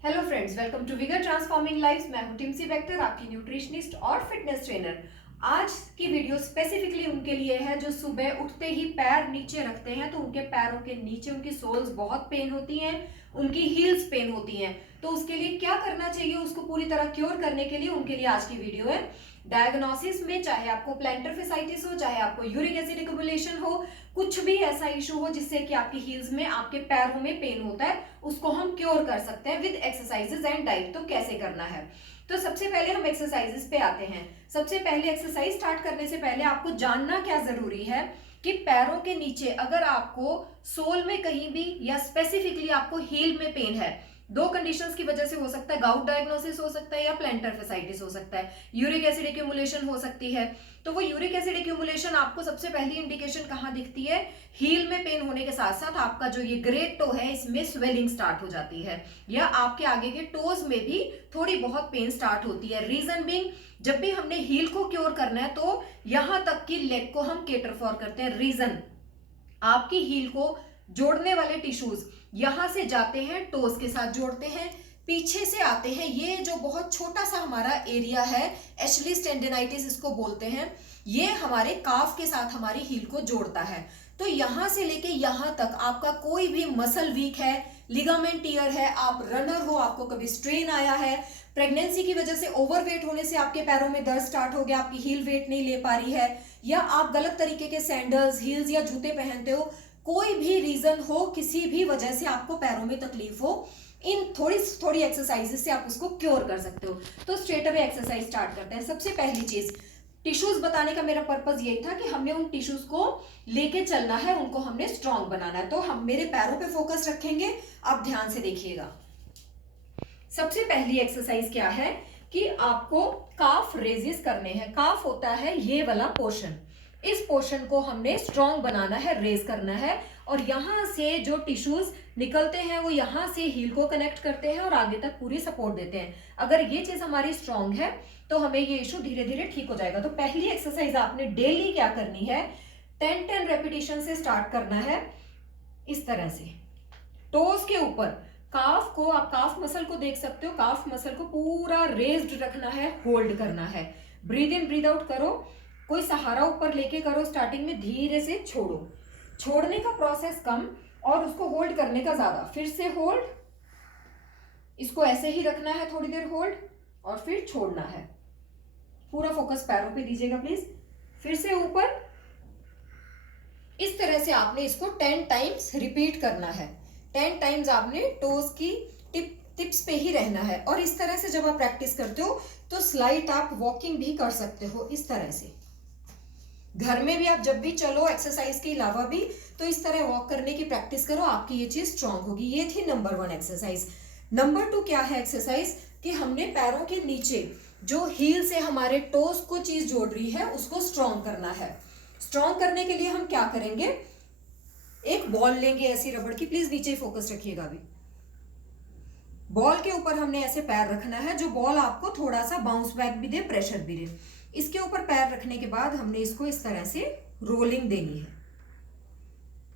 Hello friends, welcome to Vigour Transforming Life. मैं हूं Timsy Vector, आपकी न्यूट्रिशनिस्ट और फिटनेस ट्रेनर। आज की वीडियो स्पेसिफिकली उनके लिए है जो सुबह उठते ही पैर नीचे रखते हैं तो उनके पैरों के नीचे उनकी सोल्स बहुत पेन होती हैं, उनकी हील्स पेन होती हैं। तो उसके लिए क्या करना चाहिए, उसको पूरी तरह क्योर करने के लिए उनके लिए आज की वीडियो है। डायग्नोसिस में चाहे आपको प्लैंटर फिसाइटिस हो, चाहे आपको यूरिक एसिड एक्युमुलेशन हो, कुछ भी ऐसा इशू हो जिससे कि आपकी हील्स में, आपके पैरों में पेन होता है, उसको हम क्योर कर सकते हैं विद एक्सरसाइजेज एंड डाइट। तो कैसे करना है, तो सबसे पहले हम एक्सरसाइजेस पे आते हैं। सबसे पहले एक्सरसाइज स्टार्ट करने से पहले आपको जानना क्या जरूरी है कि पैरों के नीचे अगर आपको सोल में कहीं भी या स्पेसिफिकली आपको हील में पेन है, दो कंडीशंस की वजह से हो सकता है। गाउट डायग्नोसिस हो सकता है या प्लैंटर फेसाइटिस हो सकता है, यूरिक एसिड एक्यूमुलेशन हो सकती है। तो वो यूरिक एसिड एक्यूमुलेशन आपको सबसे पहली इंडिकेशन कहाँ दिखती है, हील में पेन होने के साथ साथ आपका जो ये ग्रेट टो है इसमें स्वेलिंग स्टार्ट हो जाती है, या आपके आगे के टोज में भी थोड़ी बहुत पेन स्टार्ट होती है। रीजन बीइंग, जब भी हमने हील को क्योर करना है तो यहां तक कि लेग को हम केटर फॉर करते हैं। रीजन, आपकी हील को जोड़ने वाले टिश्यूज यहां से जाते हैं, टोज के साथ जोड़ते हैं, पीछे से आते हैं। ये जो बहुत छोटा सा हमारा एरिया है, एशलीज टेंडिनाइटिस इसको बोलते हैं, ये हमारे काफ के साथ हमारी हील को जोड़ता है। तो यहां से लेके यहां तक आपका कोई भी मसल वीक है, लिगामेंट टियर है, आप रनर हो, आपको कभी स्ट्रेन आया है, प्रेगनेंसी की वजह से ओवरवेट होने से आपके पैरों में दर्द स्टार्ट हो गया, आपकी हील वेट नहीं ले पा रही है, या आप गलत तरीके के सैंडल्स, हील्स या जूते पहनते हो, कोई भी रीजन हो, किसी भी वजह से आपको पैरों में तकलीफ हो, इन थोड़ी थोड़ी एक्सरसाइजेस से आप उसको क्योर कर सकते हो। तो स्ट्रेट अवे एक्सरसाइज स्टार्ट करते हैं। सबसे पहली चीज, टिश्यूज बताने का मेरा पर्पज यही था कि हमने उन टिश्यूज को लेके चलना है, उनको हमने स्ट्रांग बनाना है। तो हम मेरे पैरों पे फोकस रखेंगे, आप ध्यान से देखिएगा। सबसे पहली एक्सरसाइज क्या है कि आपको काफ रेजेस करने हैं। काफ होता है ये वाला पोर्शन, इस पोर्शन को हमने स्ट्रांग बनाना है, रेज करना है, और यहां से जो टिश्यूज निकलते हैं वो यहां से हील को कनेक्ट करते हैं और आगे तक पूरी सपोर्ट देते हैं। अगर ये चीज हमारी स्ट्रांग है तो हमें ये इशू धीरे धीरे ठीक हो जाएगा। तो पहली एक्सरसाइज आपने डेली क्या करनी है, 10-10 रेपिटेशन से स्टार्ट करना है। इस तरह से टोज के ऊपर काफ को, आप काफ मसल को देख सकते हो, काफ मसल को पूरा रेज्ड रखना है, होल्ड करना है। ब्रीद इन ब्रीद आउट करो, कोई सहारा ऊपर लेके करो, स्टार्टिंग में धीरे से छोड़ो, छोड़ने का प्रोसेस कम और उसको होल्ड करने का ज्यादा। फिर से होल्ड, इसको ऐसे ही रखना है, थोड़ी देर होल्ड और फिर छोड़ना है। पूरा फोकस पैरों पे दीजिएगा प्लीज। फिर से ऊपर, इस तरह से आपने इसको 10 टाइम्स रिपीट करना है। 10 टाइम्स आपने टोज की टिप्स पे ही रहना है। और इस तरह से जब आप प्रैक्टिस करते हो तो स्लाइट आप वॉकिंग भी कर सकते हो। इस तरह से घर में भी आप जब भी चलो, एक्सरसाइज के अलावा भी, तो इस तरह वॉक करने की प्रैक्टिस करो, आपकी ये चीज स्ट्रांग होगी। ये थी नंबर 1 एक्सरसाइज। नंबर 2 क्या है एक्सरसाइज कि हमने पैरों के नीचे जो हील से हमारे टोस को चीज जोड़ रही है उसको स्ट्रांग करना है। स्ट्रांग करने के लिए हम क्या करेंगे, एक बॉल लेंगे ऐसी रबड़ की, प्लीज नीचे फोकस रखिएगा। अभी बॉल के ऊपर हमने ऐसे पैर रखना है, जो बॉल आपको थोड़ा सा बाउंस बैक भी दे, प्रेशर भी दे। इसके ऊपर पैर रखने के बाद हमने इसको इस तरह से रोलिंग देनी है।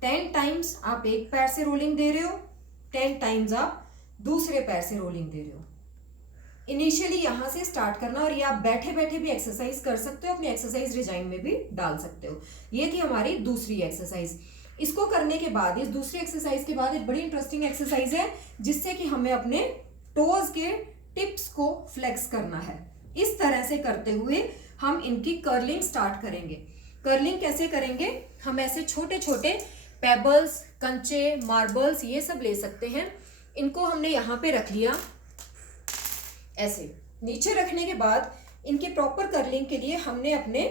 10 टाइम्स आप एक पैर से रोलिंग दे रहे हो, 10 टाइम्स आप दूसरे पैर से रोलिंग दे रहे हो। इनिशियली यहां से स्टार्ट करना, और ये आप बैठे बैठे भी एक्सरसाइज कर सकते हो, अपनी एक्सरसाइज रिजाइन में भी डाल सकते हो। ये थी हमारी दूसरी एक्सरसाइज। इसको करने के बाद, इस दूसरी एक्सरसाइज के बाद एक बड़ी इंटरेस्टिंग एक्सरसाइज है जिससे कि हमें अपने टोज के टिप्स को फ्लेक्स करना है। इस तरह से करते हुए हम इनकी कर्लिंग स्टार्ट करेंगे। कर्लिंग कैसे करेंगे, हम ऐसे छोटे छोटे पेबल्स, कंचे, मार्बल्स ये सब ले सकते हैं। इनको हमने यहाँ पे रख लिया, ऐसे नीचे रखने के बाद इनके प्रॉपर कर्लिंग के लिए हमने अपने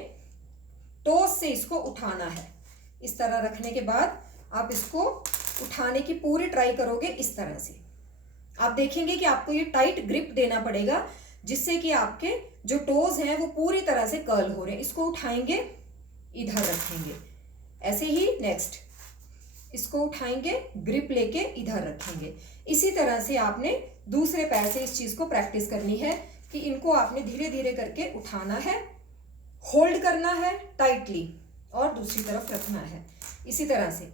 टोज से इसको उठाना है। इस तरह रखने के बाद आप इसको उठाने की पूरी ट्राई करोगे। इस तरह से आप देखेंगे कि आपको ये टाइट ग्रिप देना पड़ेगा, जिससे कि आपके जो टोज हैं वो पूरी तरह से कर्ल हो रहे हैं। इसको उठाएंगे, इधर रखेंगे, ऐसे ही नेक्स्ट इसको उठाएंगे, ग्रिप लेके इधर रखेंगे। इसी तरह से आपने दूसरे पैर से इस चीज को प्रैक्टिस करनी है कि इनको आपने धीरे धीरे करके उठाना है, होल्ड करना है टाइटली और दूसरी तरफ रखना है। इसी तरह से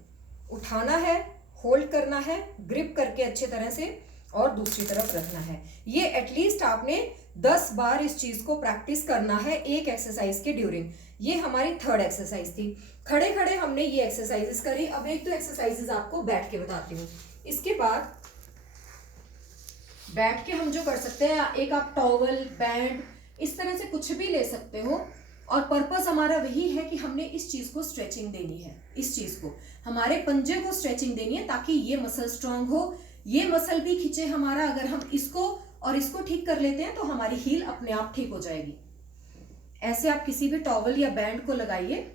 उठाना है, होल्ड करना है, ग्रिप करके अच्छे तरह से और दूसरी तरफ रखना है। ये एटलीस्ट आपने 10 बार इस चीज को प्रैक्टिस करना है एक एक्सरसाइज के ड्यूरिंग। ये हमारी थर्ड एक्सरसाइज थी। खड़े खड़े हमने ये एक्सरसाइजेस करी। अब एक तो एक्सरसाइजेस आपको बैठ के बताती हूँ। इसके बाद बैठ के हम जो कर सकते हैं, एक आप टॉवल, बैंड, इस तरह से कुछ भी ले सकते हो। और पर्पस हमारा वही है कि हमने इस चीज को स्ट्रेचिंग देनी है। इस चीज को, हमारे पंजे को स्ट्रेचिंग देनी है ताकि ये मसल स्ट्रांग हो, ये मसल भी खींचे हमारा। अगर हम इसको और इसको ठीक कर लेते हैं तो हमारी हील अपने आप ठीक हो जाएगी। ऐसे आप किसी भी टॉवल या बैंड को लगाइए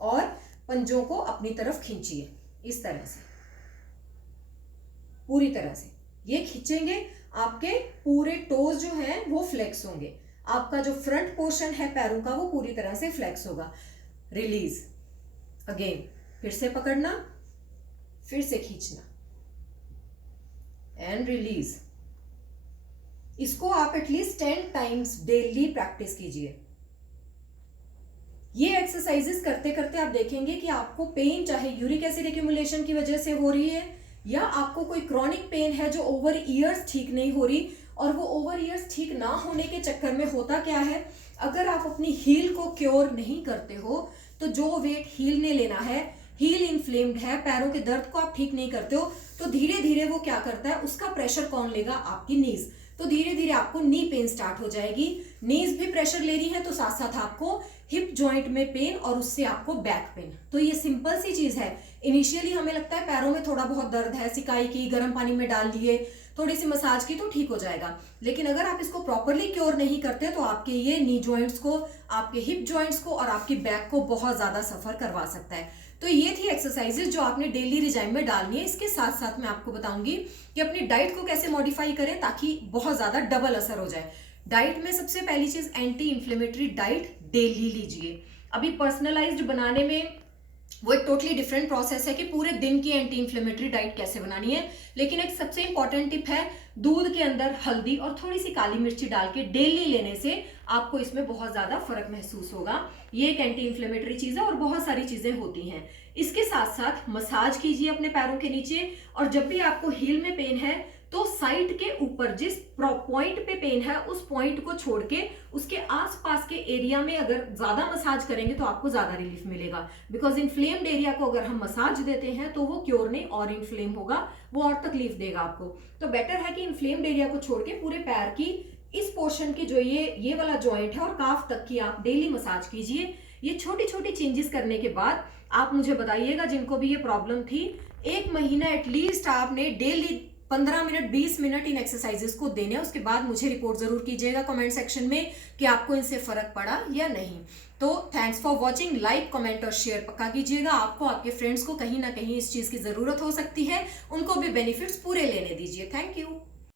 और पंजों को अपनी तरफ खींचिए इस तरह से, पूरी तरह से। ये खींचेंगे, आपके पूरे टोज जो हैं वो फ्लेक्स होंगे। आपका जो फ्रंट पोर्शन है पैरों का वो पूरी तरह से फ्लेक्स होगा। रिलीज, अगेन, फिर से पकड़ना, फिर से खींचना एंड रिलीज। इसको आप एटलीस्ट 10 टाइम्स डेली प्रैक्टिस कीजिए। ये एक्सरसाइजेस करते करते आप देखेंगे कि आपको पेन, चाहे यूरिक एसिड एक्यूमुलेशन की वजह से हो रही है या आपको कोई क्रॉनिक पेन है जो ओवर ईयर्स ठीक नहीं हो रही, और वो ओवर ईयर्स ठीक ना होने के चक्कर में होता क्या है, अगर आप अपनी हील को क्योर नहीं करते हो तो जो वेट हील ने लेना है, हील इन्फ्लेम्ड है, पैरों के दर्द को आप ठीक नहीं करते हो, तो धीरे धीरे वो क्या करता है, उसका प्रेशर कौन लेगा, आपकी नीज। तो धीरे धीरे आपको नी पेन स्टार्ट हो जाएगी। नीज भी प्रेशर ले रही है तो साथ साथ आपको हिप जॉइंट में पेन और उससे आपको बैक पेन। तो ये सिंपल सी चीज है। इनिशियली हमें लगता है पैरों में थोड़ा बहुत दर्द है, सिकाई की, गर्म पानी में डाल दिए, थोड़ी सी मसाज की तो ठीक हो जाएगा। लेकिन अगर आप इसको प्रॉपरली क्योर नहीं करते तो आपके ये नी जॉइंट्स को, आपके हिप जॉइंट्स को और आपकी बैक को बहुत ज्यादा सफर करवा सकता है। तो ये थी एक्सरसाइजेस जो आपने डेली रिजाइम में डालनी है। इसके साथ साथ मैं आपको बताऊंगी कि अपनी डाइट को कैसे मॉडिफाई करें ताकि बहुत ज्यादा डबल असर हो जाए। डाइट में सबसे पहली चीज, एंटी इंफ्लेमेटरी डाइट डेली लीजिए। अभी पर्सनलाइज्ड बनाने में वो एक टोटली डिफरेंट प्रोसेस है कि पूरे दिन की एंटी इंफ्लेमेटरी डाइट कैसे बनानी है। लेकिन एक सबसे इंपॉर्टेंट टिप है, दूध के अंदर हल्दी और थोड़ी सी काली मिर्ची डाल के डेली लेने से आपको इसमें बहुत ज्यादा फर्क महसूस होगा। ये एक एंटी इंफ्लेमेटरी चीज है और बहुत सारी चीजें होती हैं। इसके साथ साथ मसाज कीजिए अपने पैरों के नीचे, और जब भी आपको हील में पेन है तो साइड के ऊपर जिस पॉइंट पे पेन है उस पॉइंट को छोड़ के उसके आसपास के एरिया में अगर ज्यादा मसाज करेंगे तो आपको ज्यादा रिलीफ मिलेगा। बिकॉज इन्फ्लेम्ड एरिया को अगर हम मसाज देते हैं तो वो क्योर नहीं और इन्फ्लेम होगा, वो और तकलीफ देगा आपको। तो बेटर है कि इन्फ्लेम्ड एरिया को छोड़ के पूरे पैर की इस पोर्शन की जो ये वाला जॉइंट है और काफ तक की आप डेली मसाज कीजिए। ये छोटी छोटी चेंजेस करने के बाद आप मुझे बताइएगा, जिनको भी ये प्रॉब्लम थी, 1 महीना एटलीस्ट आपने daily 15 minute 20 minute in exercises को देने। उसके बाद मुझे रिपोर्ट जरूर कीजिएगा कमेंट सेक्शन में कि आपको इनसे फर्क पड़ा या नहीं। तो thanks for watching. Like, comment और शेयर पक्का कीजिएगा। आपको, आपके फ्रेंड्स को कहीं ना कहीं इस चीज की जरूरत हो सकती है, उनको भी बेनिफिट्स पूरे लेने दीजिए। Thank you.